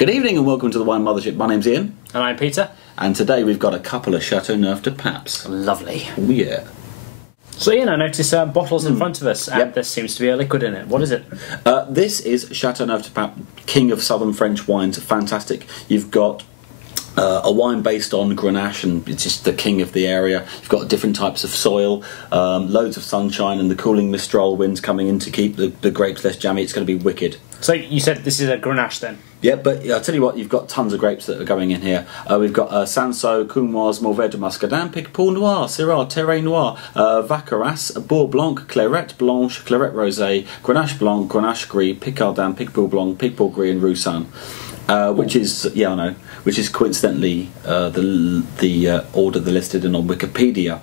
Good evening and welcome to the Wine Mothership. My name's Ian. And I'm Peter. And today we've got a couple of Chateauneuf du Papes. Lovely. Oh yeah. So Ian, I notice bottles in front of us and there seems to be a liquid in it. What is it? This is Chateauneuf du Pape, king of southern French wines. Fantastic. You've got a wine based on Grenache, and it's just the king of the area. You've got different types of soil, loads of sunshine, and the cooling Mistral winds coming in to keep the grapes less jammy. It's going to be wicked. So you said this is a Grenache then? Yeah, but I'll tell you what, you've got tons of grapes that are going in here. We've got Cinsault, Coumoise, Mourvèdre, Muscadin, Picpoul Noir, Syrah, Terre Noir, Vaccaras, Bourg Blanc, Clairette Blanche, Clairette Rosé, Grenache Blanc, Grenache Gris, Picardin, Picpoul Blanc, Picpoul Gris and Roussanne. Which is, yeah, I know, which is coincidentally the order they're listed in on Wikipedia.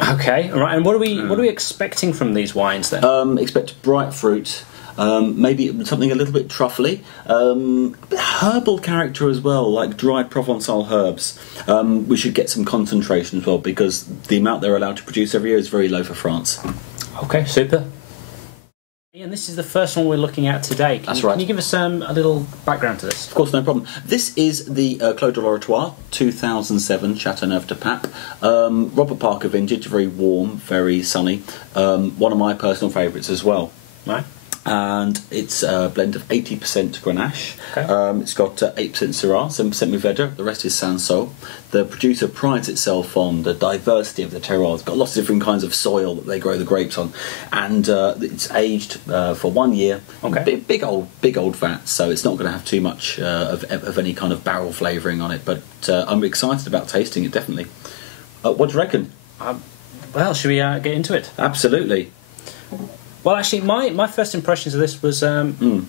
Okay, all right. And what are we expecting from these wines then? Expect bright fruit. Maybe something a little bit truffly, herbal character as well, like dried Provençal herbs. We should get some concentration as well, because the amount they're allowed to produce every year is very low for France. Okay, super. Ian, this is the first one we're looking at today. That's right. Can you give us a little background to this? Of course, no problem. This is the Clos de l'Oratoire 2007 Chateauneuf du Pape. Robert Parker vintage, very warm, very sunny. One of my personal favourites as well. Right. And it's a blend of 80% Grenache. Okay. It's got 8% Syrah, 7% Mourvèdre, the rest is Cinsault. The producer prides itself on the diversity of the terroir. It's got lots of different kinds of soil that they grow the grapes on, and it's aged for 1 year. Okay. Big old vat, so it's not going to have too much of any kind of barrel flavouring on it. But I'm excited about tasting it, definitely. What do you reckon? Well, should we get into it? Absolutely. Well, actually, my first impressions of this was nice.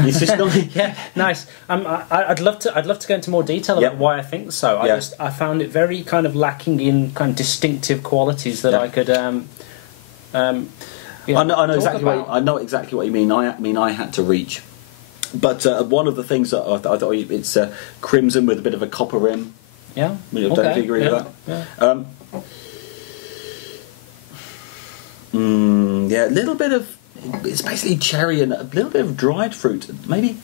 It's just nice. Yeah, nice. I'd love to go into more detail about why I think so. I found it very kind of lacking in kind of distinctive qualities that I could. I know exactly what you mean. I had to reach, but one of the things that I thought it's crimson with a bit of a copper rim. Yeah. Don't you agree with that? Yeah. Yeah, a little bit of, it's basically cherry and a little bit of dried fruit, maybe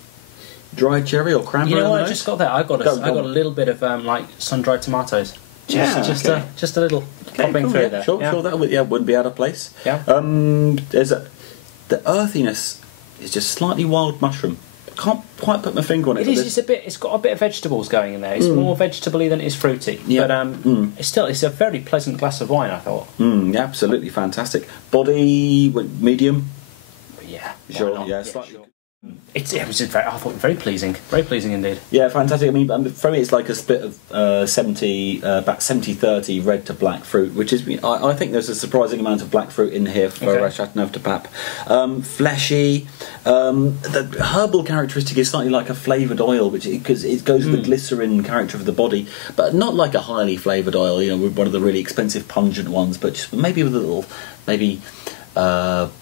dried cherry or cranberry. You know what? I just got that. I got a little bit of like sun-dried tomatoes. Just a little popping through there. Sure, that wouldn't be out of place. Yeah. The earthiness is just slightly wild mushroom. Can't quite put my finger on it. It's got a bit of vegetables going in there. It's more vegetable-y than it is fruity. Yeah. But it's a very pleasant glass of wine, I thought. Yeah, absolutely fantastic. Body medium. Yeah. Sure. Yeah. Slightly. I thought very pleasing. Very pleasing indeed. Yeah, fantastic. I mean, for me, it's like a split of about 70-30 red to black fruit, which is, I think there's a surprising amount of black fruit in here for Chateauneuf du Pape. Fleshy. The herbal characteristic is slightly like a flavoured oil, because it goes with the glycerin character of the body, but not like a highly flavoured oil. With one of the really expensive pungent ones, but just maybe with a little,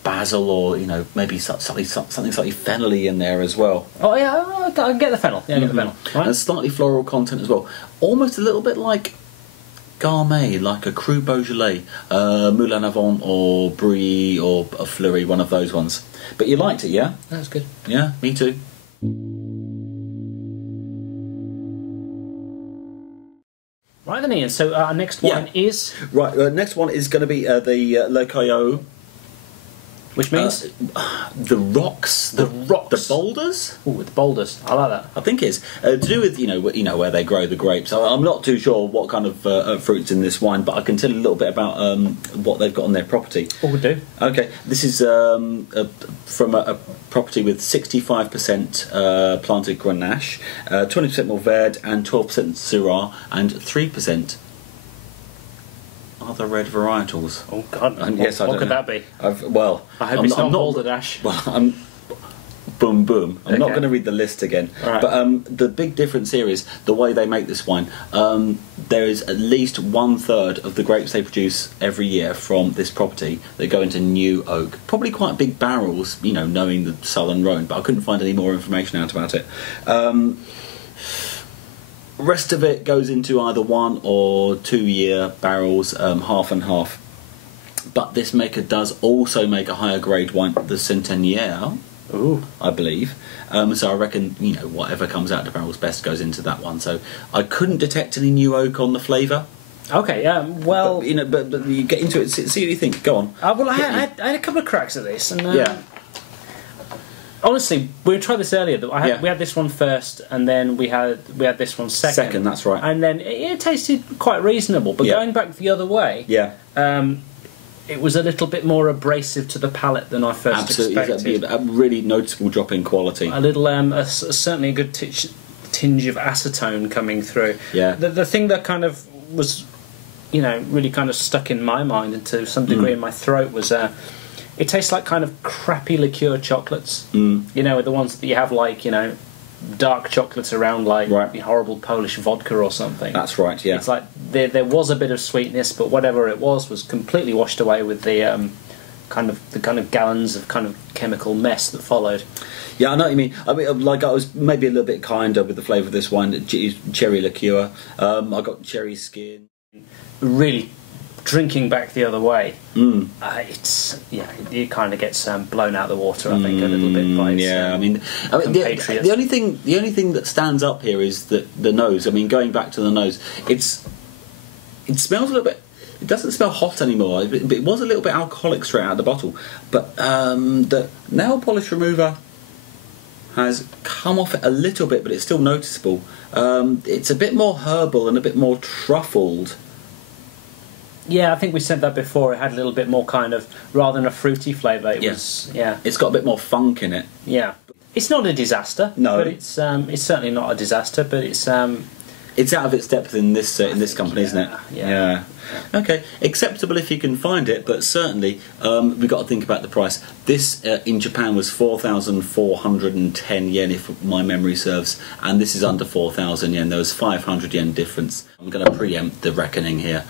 basil, or maybe something slightly fennelly in there as well. Oh yeah, I can get the fennel. Yeah, I get the fennel. Right. And slightly floral content as well. Almost a little bit like Gamay, like a Cru Beaujolais, Moulin Avant or Brie or a Fleury, one of those ones. But you liked it, yeah? That's good. Yeah, me too. Right then, Ian. So our next wine is next one is going to be the Le Cailloux. Which means? The rocks. The boulders? Ooh, the boulders. I like that. I think it's to do with, where they grow the grapes. I'm not too sure what kind of fruits in this wine, but I can tell you a little bit about what they've got on their property. Oh, we do. Okay, this is from a property with 65% planted Grenache, 20% Mourvèdre, and 12% Syrah, and 3% other red varietals. Oh God! What could that be? I hope it's not balderdash. Well, I'm not going to read the list again. Right. But the big difference here is the way they make this wine. There is at least 1/3 of the grapes they produce every year from this property that go into new oak. Probably quite big barrels, knowing the southern Rhone. But I couldn't find any more information out about it. Rest of it goes into either 1 or 2 year barrels, half and half. But this maker does also make a higher grade wine, the Centenaire, Ooh. I believe. So I reckon, you know, whatever comes out of the barrel's best goes into that one. So I couldn't detect any new oak on the flavour. Okay, well... But, you know, but you get into it, see what you think. Go on. Well, I had a couple of cracks at this, and... Honestly, we tried this earlier. We had this one first, and then we had this one second. Second, that's right. And then it tasted quite reasonable, but going back the other way... Yeah. It was a little bit more abrasive to the palate than I first expected. Absolutely, a really noticeable drop in quality. A little, certainly a good tinge of acetone coming through. Yeah. The thing that kind of was, you know, really kind of stuck in my mind and to some degree in my throat was, it tastes like kind of crappy liqueur chocolates. You know, the ones that you have like, you know, dark chocolates around like the horrible Polish vodka or something. That's right, yeah. It's like there was a bit of sweetness, but whatever it was completely washed away with the kind of gallons of kind of chemical mess that followed. Yeah, I know what you mean. I mean, like I was maybe a little bit kinder with the flavour of this wine. Cherry liqueur. I got cherry skin. Really drinking back the other way, it kind of gets blown out of the water. I think a little bit by its, I mean the only thing that stands up here is the nose. I mean, going back to the nose, it smells a little bit. It doesn't smell hot anymore. It was a little bit alcoholic straight out of the bottle, but the nail polish remover has come off it a little bit, but it's still noticeable. It's a bit more herbal and a bit more truffled. Yeah, I think we said that before. It had a little bit more kind of, rather than a fruity flavour, It's got a bit more funk in it. Yeah. It's not a disaster. No. But it's certainly not a disaster, but it's out of its depth in this company, isn't it? Yeah. Okay, acceptable if you can find it, but certainly we've got to think about the price. This in Japan was 4,410 yen, if my memory serves, and this is under 4,000 yen. There was 500 yen difference. I'm going to preempt the reckoning here.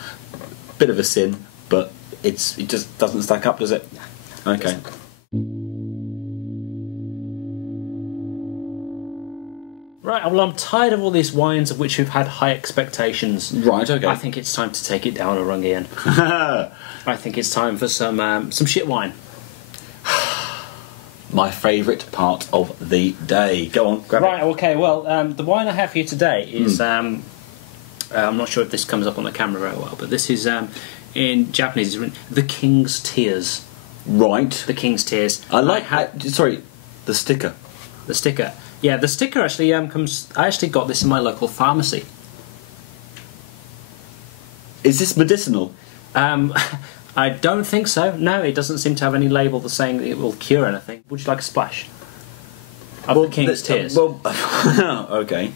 Bit of a sin, but it just doesn't stack up, does it? Okay. Right, well, I'm tired of all these wines of which we've had high expectations. Right, okay. I think it's time to take it down a rung again. I think it's time for some shit wine. My favourite part of the day. Go on, grab it. Right, okay, well, the wine I have here today is... I'm not sure if this comes up on the camera very well, but this is, in Japanese, it's written The King's Tears. Right. The King's Tears. I like... the sticker. The sticker. Yeah, the sticker actually comes... I actually got this in my local pharmacy. Is this medicinal? I don't think so. No, it doesn't seem to have any label that's saying that it will cure anything. Would you like a splash of The King's Tears? Okay.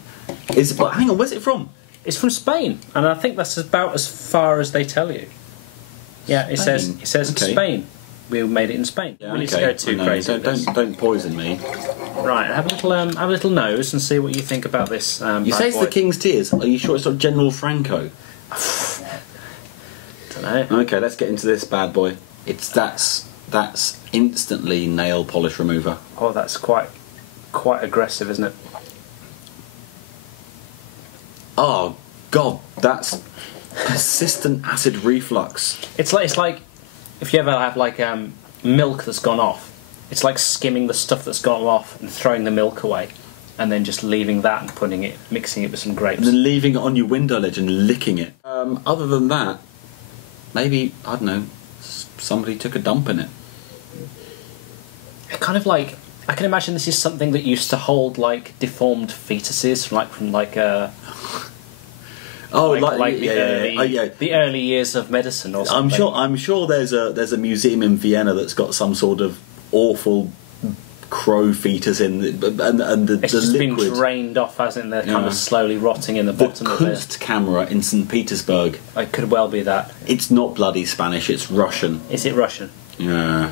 Hang on, where's it from? It's from Spain, and I think that's about as far as they tell you. Yeah, it says okay. Spain. We made it in Spain. Yeah, we need to go too crazy. Don't poison me. Right, have a little nose and see what you think about this. You say it's The King's Tears. Are you sure it's not General Franco? Don't know. Okay, let's get into this bad boy. That's instantly nail polish remover. Oh, that's quite aggressive, isn't it? Oh God, that's persistent acid reflux. It's like if you ever have like milk that's gone off. It's like skimming the stuff that's gone off and throwing the milk away, and then just leaving that and mixing it with some grapes. And then leaving it on your window ledge and licking it. Other than that, maybe, I don't know, somebody took a dump in it. Kind of like, I can imagine this is something that used to hold like deformed fetuses from the early years of medicine or something. I'm sure there's a museum in Vienna that's got some sort of awful crow fetus in it, and the it's just liquid been drained off, hasn't it? They're kind of slowly rotting in the bottom of it. The Kunstkamera in St. Petersburg. It could well be that. It's not bloody Spanish, it's Russian. Is it Russian? Yeah.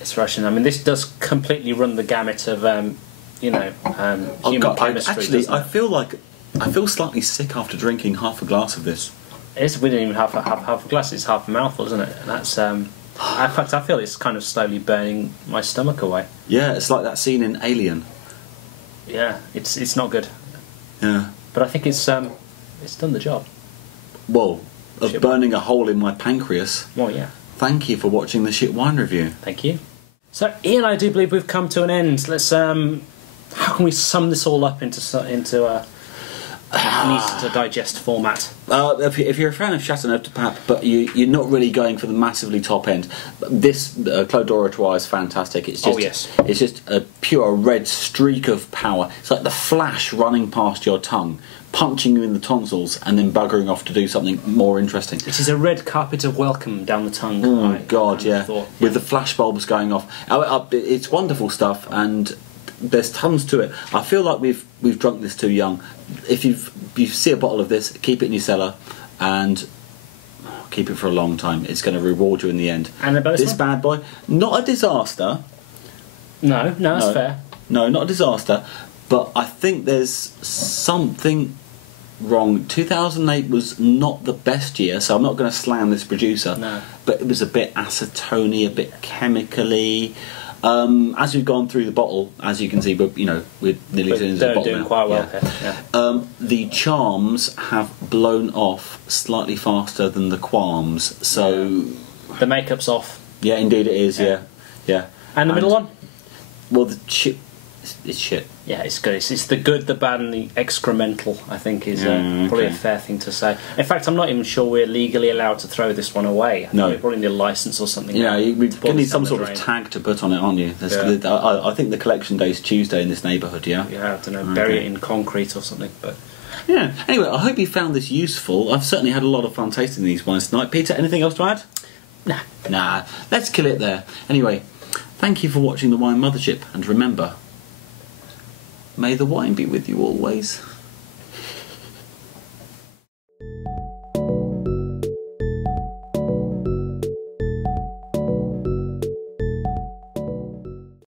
It's Russian. I mean, this does completely run the gamut of, human chemistry. I feel slightly sick after drinking half a glass of this. It is. We didn't even have half a glass. It's half a mouthful, isn't it? And that's. In fact, I feel it's kind of slowly burning my stomach away. Yeah, it's like that scene in Alien. Yeah, it's not good. Yeah. But I think it's done the job. Well, burning a hole in my pancreas. Well, yeah. Thank you for watching the shit wine review. Thank you. So, Ian, I do believe we've come to an end. Let's. How can we sum this all up into an easy to digest format? If you're a fan of Chateauneuf du Pape, but you're not really going for the massively top end, this Clos d'Or is fantastic. It's just, it's just a pure red streak of power. It's like the flash running past your tongue, punching you in the tonsils, and then buggering off to do something more interesting. It is a red carpet of welcome down the tongue. Oh God, yeah. With the flash bulbs going off. It's wonderful stuff, and there's tons to it. I feel like we've drunk this too young. If you see a bottle of this, keep it in your cellar and keep it for a long time. It's going to reward you in the end. And this bad boy, not a disaster. No, that's fair. No, not a disaster. But I think there's something wrong. 2008 was not the best year, so I'm not going to slam this producer. No. But it was a bit acetone-y, a bit chemically. As we've gone through the bottle, as you can see, we're nearly doing the bottle doing now. quite well. Yeah. The charms have blown off slightly faster than the qualms, so the makeup's off. Yeah, indeed it is. Yeah. And the middle one? Well, the shit. It's shit. Yeah, it's good. It's the good, the bad, and the excremental, I think, is probably a fair thing to say. In fact, I'm not even sure we're legally allowed to throw this one away. I think we probably need a licence or something. Yeah, we're going to need some sort of tag to put on it, aren't you? I think the collection day is Tuesday in this neighbourhood, yeah? Yeah, I don't know, bury it in concrete or something, but... Yeah, anyway, I hope you found this useful. I've certainly had a lot of fun tasting these wines tonight. Peter, anything else to add? Nah, let's kill it there. Anyway, thank you for watching the Wine Mothership, and remember... may the wine be with you always.